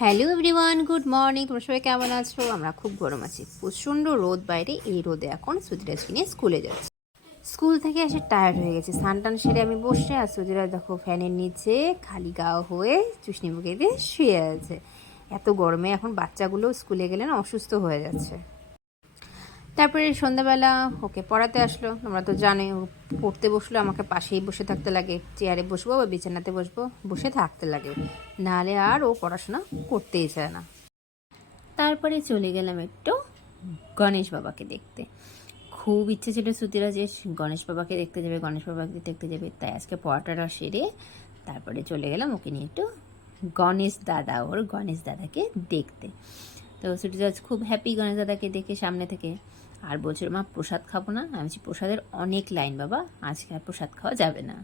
Hello everyone, good morning. তোমরা সবাই কেমন আছো? আমরা খুব গরম আছি, প্রচণ্ড রোদ বাইরে। এই রোদে এখন সুজিরাজকে নিয়ে স্কুলে যাচ্ছি। স্কুল থেকে এসে টায়ার্ড হয়ে গেছে, স্নান টান সেরে আমি বসে আর সুজিরাজ দেখো ফ্যানের নিচে খালি গা হয়ে চুষনি মুখে দিয়ে শুয়ে আছে। এত গরমে এখন বাচ্চাগুলো স্কুলে গেলে না অসুস্থ হয়ে যাচ্ছে। তারপরে সন্ধ্যাবেলা ওকে পড়াতে আসলো। তোমরা তো জানোই, ও পড়তে বসলো আমাকে পাশেই বসে থাকতে লাগে, চেয়ারে বসবো বা বিছানাতে বসবো, বসে থাকতে লাগে, নাহলে আর ও পড়াশোনা করতেই চায় না। তারপরে চলে গেলাম একটু গণেশ বাবাকে দেখতে। খুব ইচ্ছে ছিল শ্রুতিরা যে গণেশ বাবাকে দেখতে যাবে, গণেশ বাবাকে দেখতে যাবে, তাই আজকে পড়াটা সেরে তারপরে চলে গেলাম ওকে নিয়ে একটু ওর গণেশ দাদাকে দেখতে। তো শ্রুতিরাজ খুব হ্যাপি গণেশ দাদাকে দেখে সামনে থেকে, আর বলছিল মা প্রসাদ খাবো না। আমি বলছি প্রসাদের অনেক লাইন বাবা, আজকে আর প্রসাদ খাওয়া যাবে না।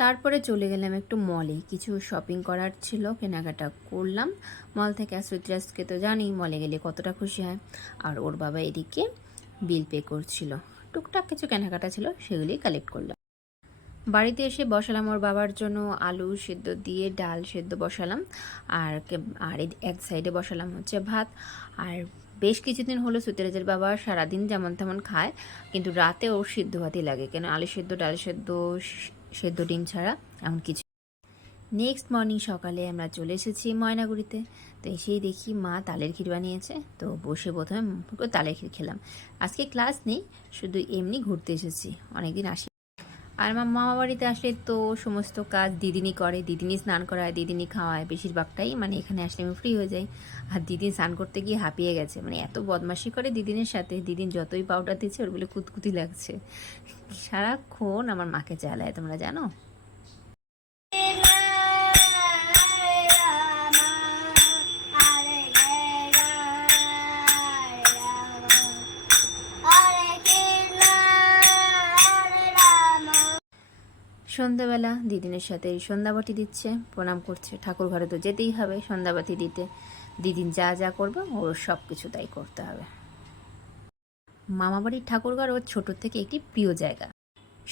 তারপরে চলে গেলাম একটু মলে, কিছু শপিং করার ছিল, কেনাকাটা করলাম মল থেকে। আর সুচিরাজকে তো জানি মলে গেলে কতটা খুশি হয়। আর ওর বাবা এদিকে বিল পে করছিল, টুকটাক কিছু কেনাকাটা ছিল সেগুলি কালেক্ট করলাম। বাড়িতে এসে বসালাম ওর বাবার জন্য আলু সেদ্ধ দিয়ে ডাল সেদ্ধ বসালাম, আর এক সাইডে বসালাম হচ্ছে ভাত। আর বেশ কিছুদিন হলো সুতিরাজের বাবা সারাদিন যেমন তেমন খায়, কিন্তু রাতে ওর সিদ্ধ ভাতই লাগে, কেন আলু সেদ্ধ ডাল সেদ্ধ সেদ্ধ ডিম ছাড়া এমন কিছু। নেক্সট মর্নিং সকালে আমরা চলে এসেছি ময়নাগুড়িতে। তো এসেই দেখি মা তালের ক্ষীর বানিয়েছে, তো বসে প্রথমে তালের ক্ষীর খেলাম। আজকে ক্লাস নেই, শুধু এমনি ঘুরতে এসেছি, অনেকদিন আসি। আর আমার মামা বাড়িতে আসলে তো সমস্ত কাজ দিদিনই করে, দিদিনই স্নান করায়, দিদিনই খাওয়ায় বেশিরভাগটাই, মানে এখানে আসলে আমি ফ্রি হয়ে যাই। আর দিদিন স্নান করতে গিয়ে হাঁপিয়ে গেছে, মানে এত বদমাশি করে দিদিনের সাথে, দিদিন যতই পাউডার দিচ্ছে ওর বলে কুতকুতি লাগছে, সারাক্ষণ আমার মাকে চালায়, তোমরা জানো। সন্ধ্যাবেলা দিদিনের সাথে সন্ধ্যাবাতি দিচ্ছে, প্রণাম করছে, ঠাকুর ঘরে তো যেতেই হবে সন্ধ্যাবাতি দিতে। দিদিন যা যা করবে ওর সব কিছু তাই করতে হবে। মামাবাড়ির ঠাকুরঘর ওর ছোটোর থেকে একটি প্রিয় জায়গা।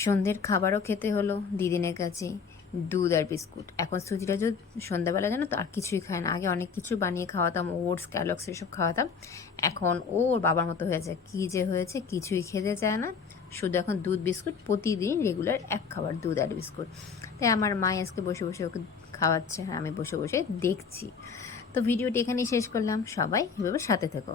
সন্ধ্যের খাবারও খেতে হলো দিদিনের কাছে, দুধ আর বিস্কুট। এখন সুজিরাজও সন্ধ্যাবেলা জানো তো আর কিছুই খায় না। আগে অনেক কিছু বানিয়ে খাওয়াতাম, ওটস ক্যালক্স এসব খাওয়াতাম, এখন ও ওর বাবার মতো হয়েছে, কী যে হয়েছে কিছুই খেতে চায় না, শুধু এখন দুধ বিস্কুট, প্রতিদিন রেগুলার এক খাবার দুধ আর বিস্কুট। তাই আমার মা আজকে বসে বসে ওকে খাওয়াচ্ছে, আমি বসে বসে দেখছি। তো ভিডিওটি এখানেই শেষ করলাম, সবাই এভাবে সাথে থেকো।